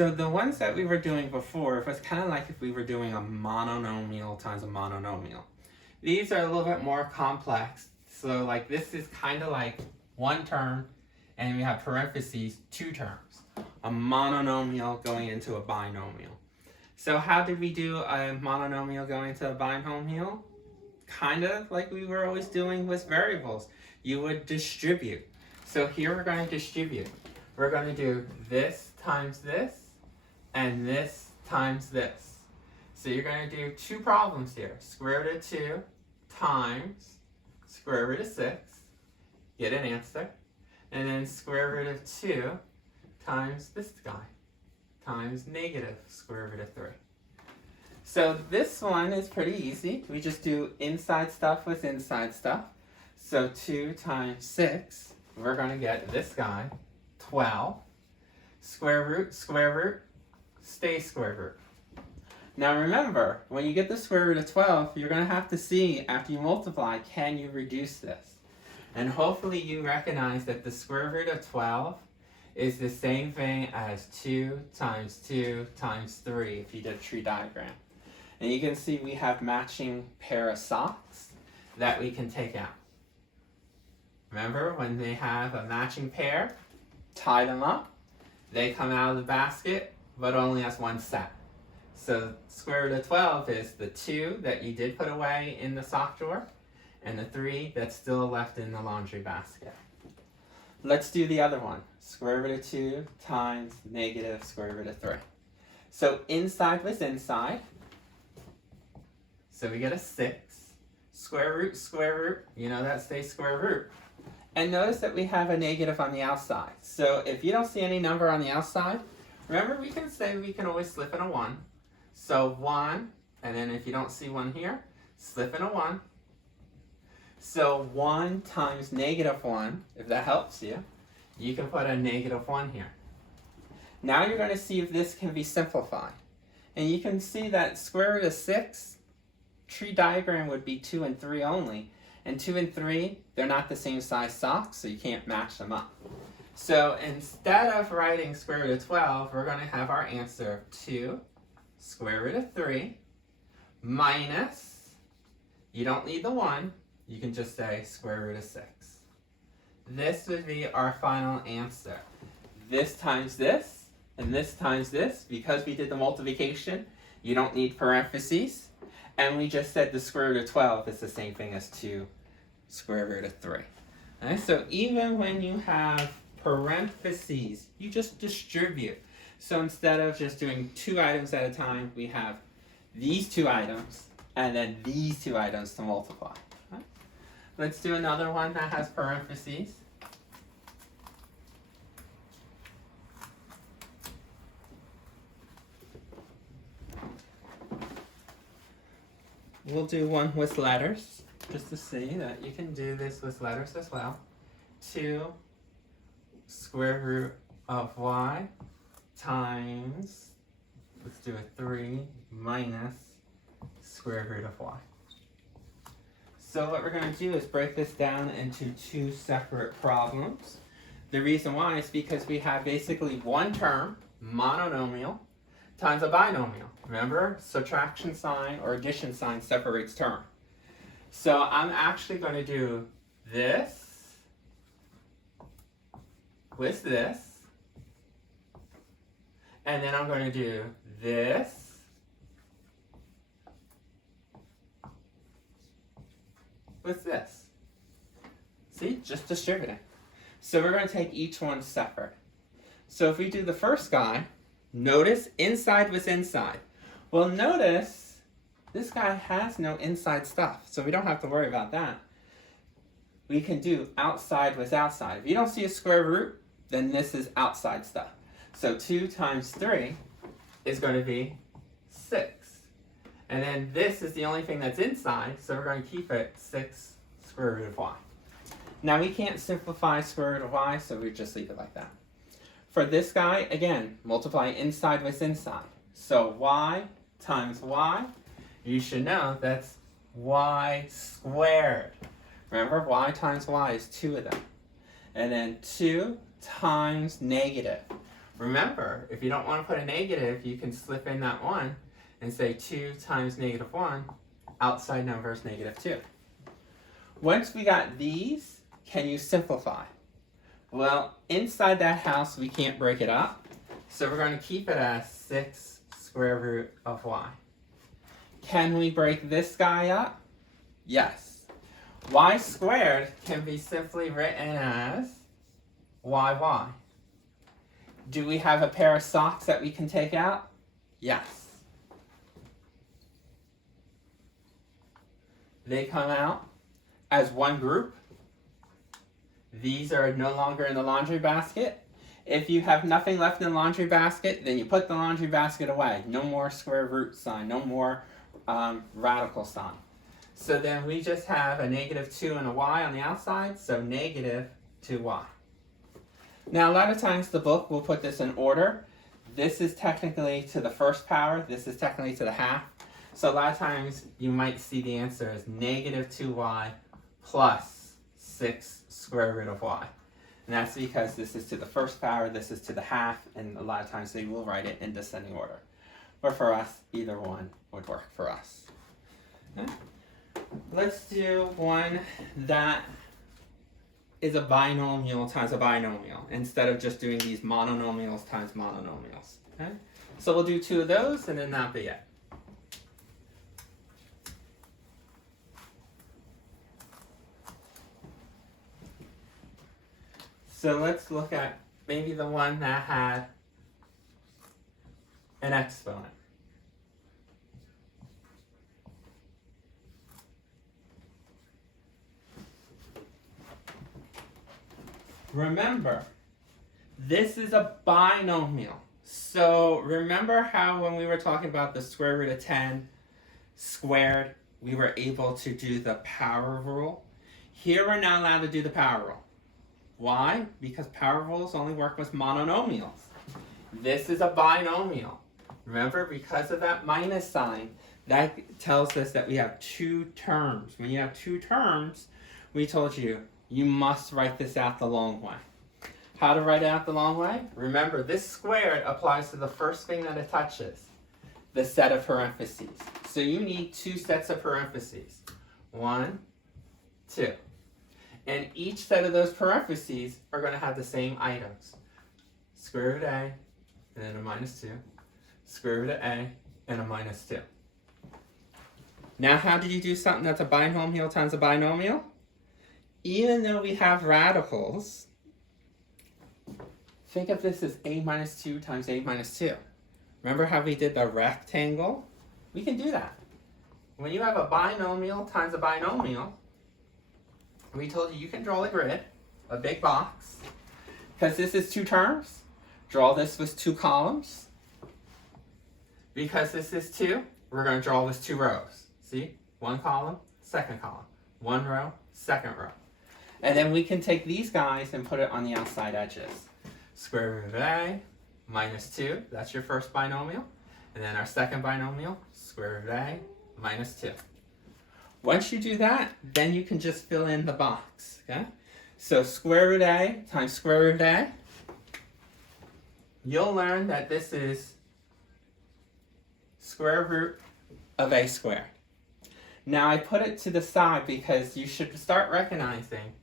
So the ones that we were doing before was kind of like if we were doing a monomial times a monomial. These are a little bit more complex. So like this is kind of like one term and we have parentheses, two terms. A monomial going into a binomial. So how did we do a monomial going into a binomial? Kind of like we were always doing with variables. You would distribute. So here we're going to distribute. We're going to do this times this and this times this. So you're going to do two problems here. Square root of 2 times square root of 6. Get an answer. And then square root of 2 times this guy times negative square root of 3. So this one is pretty easy. We just do inside stuff with inside stuff. So 2 times 6, we're going to get this guy, 12. Square root, stay square root. Now remember, when you get the square root of 12, you're going to have to see, after you multiply, can you reduce this? And hopefully you recognize that the square root of 12 is the same thing as 2 times 2 times 3 if you did a tree diagram. And you can see we have matching pair of socks that we can take out. Remember, when they have a matching pair, tie them up, they come out of the basket, but only as one set. So square root of 12 is the 2 that you did put away in the sock drawer, and the 3 that's still left in the laundry basket. Let's do the other one. Square root of 2 times negative square root of 3. So inside with inside. So we get a 6. Square root, you know that stays square root. And notice that we have a negative on the outside. So if you don't see any number on the outside, remember we can say we can always slip in a 1. So 1, and then if you don't see 1 here, slip in a 1. So 1 times negative 1, if that helps you, you can put a negative 1 here. Now you're going to see if this can be simplified. And you can see that square root of 6, tree diagram would be 2 and 3 only. And 2 and 3, they're not the same size socks, so you can't match them up. So instead of writing square root of 12, we're going to have our answer 2 square root of 3 minus, you don't need the 1, you can just say square root of 6. This would be our final answer. This times this, and this times this, because we did the multiplication, you don't need parentheses. And we just said the square root of 12 is the same thing as 2 square root of 3. Okay, so even when you have parentheses, you just distribute. So instead of just doing 2 items at a time, we have these 2 items and then these 2 items to multiply. Okay? Let's do another one that has parentheses. We'll do one with letters, just to see that you can do this with letters as well. 2 square root of y times, let's do a 3 minus square root of y. So what we're going to do is break this down into 2 separate problems. The reason why is because we have basically one term, monomial, times a binomial. Remember, subtraction sign or addition sign separates term. So I'm actually going to do this with this, and then I'm going to do this with this. See, just distributing. So we're going to take each one separate. So if we do the first guy, notice inside with inside. Well, notice this guy has no inside stuff, so we don't have to worry about that. We can do outside with outside. If you don't see a square root, then this is outside stuff. So 2 times 3 is going to be 6. And then this is the only thing that's inside, so we're going to keep it 6 square root of y. Now we can't simplify square root of y, so we just leave it like that. For this guy, again, multiply inside with inside. So y times y, you should know that's y squared. Remember, y times y is 2 of them. And then 2 times negative. Remember, if you don't want to put a negative, you can slip in that 1 and say 2 times negative 1, outside number is negative 2. Once we got these, can you simplify? Well, inside that house, we can't break it up, so we're going to keep it as 6 square root of y. Can we break this guy up? Yes. Y squared can be simply written as yy. Do we have a pair of socks that we can take out? Yes. They come out as one group. These are no longer in the laundry basket. If you have nothing left in the laundry basket, then you put the laundry basket away. No more square root sign, no more radical sign. So then we just have a negative 2 and a y on the outside, so negative 2y. Now a lot of times the book will put this in order. This is technically to the first power, this is technically to the half. So a lot of times you might see the answer as negative 2y plus 6 square root of y. And that's because this is to the first power, this is to the half, and a lot of times they will write it in descending order. But for us, either one would work for us. Okay. Let's do one that is a binomial times a binomial, instead of just doing these mononomials times mononomials. Okay? So we'll do 2 of those, and then that'll be it. So let's look at maybe the one that had an exponent. Remember, this is a binomial. So remember how when we were talking about the square root of 10 squared, we were able to do the power rule? Here we're not allowed to do the power rule. Why? Because power rules only work with mononomials. This is a binomial. Remember, because of that minus sign, that tells us that we have 2 terms. When you have 2 terms, we told you, you must write this out the long way. How to write it out the long way? Remember, this squared applies to the first thing that it touches, the set of parentheses. So you need 2 sets of parentheses. 1, 2. And each set of those parentheses are going to have the same items. Square root of a, and then a minus 2. Square root of a, and a minus 2. Now how do you do something that's a binomial times a binomial? Even though we have radicals, think of this as a minus 2 times a minus 2. Remember how we did the rectangle? We can do that. When you have a binomial times a binomial, we told you can draw a grid, a big box. Because this is 2 terms, draw this with 2 columns. Because this is 2, we're going to draw with 2 rows. See? 1 column, 2nd column. 1 row, 2nd row. And then we can take these guys and put it on the outside edges. Square root of a minus 2, that's your first binomial. And then our second binomial, square root of a minus 2. Once you do that, then you can just fill in the box. Okay? So square root a times square root a, you'll learn that this is square root of a squared. Now I put it to the side because you should start recognizing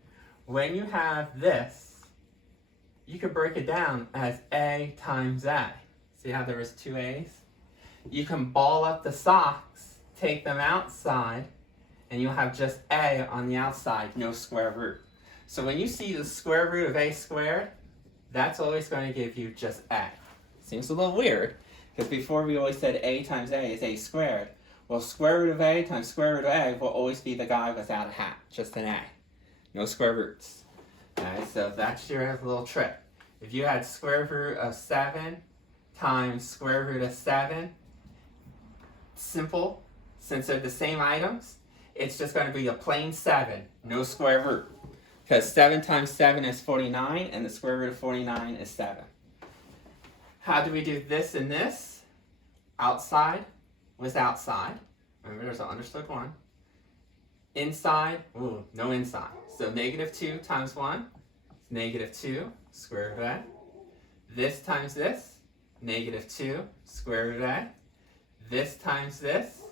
when you have this, you could break it down as a times a. See how there was 2 a's? You can ball up the socks, take them outside, and you'll have just a on the outside, no square root. So when you see the square root of a squared, that's always going to give you just a. Seems a little weird, because before we always said a times a is a squared. Well, square root of a times square root of a will always be the guy without a hat, just an a. No square roots. Alright, so that's your little trick. If you had square root of 7 times square root of 7, simple, since they're the same items, it's just going to be a plain 7, no square root. Because 7 times 7 is 49, and the square root of 49 is 7. How do we do this and this? Outside with outside. Remember, there's an understood 1. Inside, ooh, no inside. So negative 2 times 1 is negative 2 square root of a. This times this, negative 2 square root of a. This times this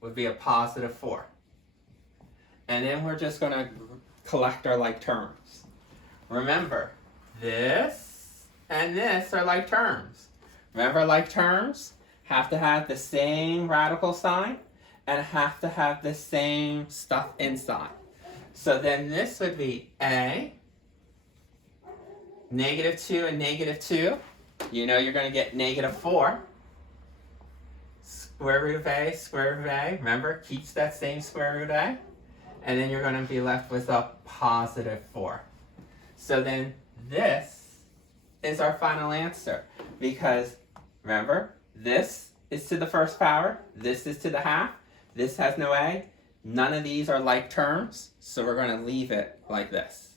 would be a positive 4. And then we're just going to collect our like terms. Remember, this and this are like terms. Remember, like terms have to have the same radical sign and have to have the same stuff inside. So then this would be a, negative 2 and negative 2. You know you're going to get negative 4. Square root of a, square root of a. Remember, keeps that same square root of a. And then you're going to be left with a positive 4. So then this is our final answer. Because remember, this is to the first power. This is to the half. This has no a. None of these are like terms. So we're going to leave it like this.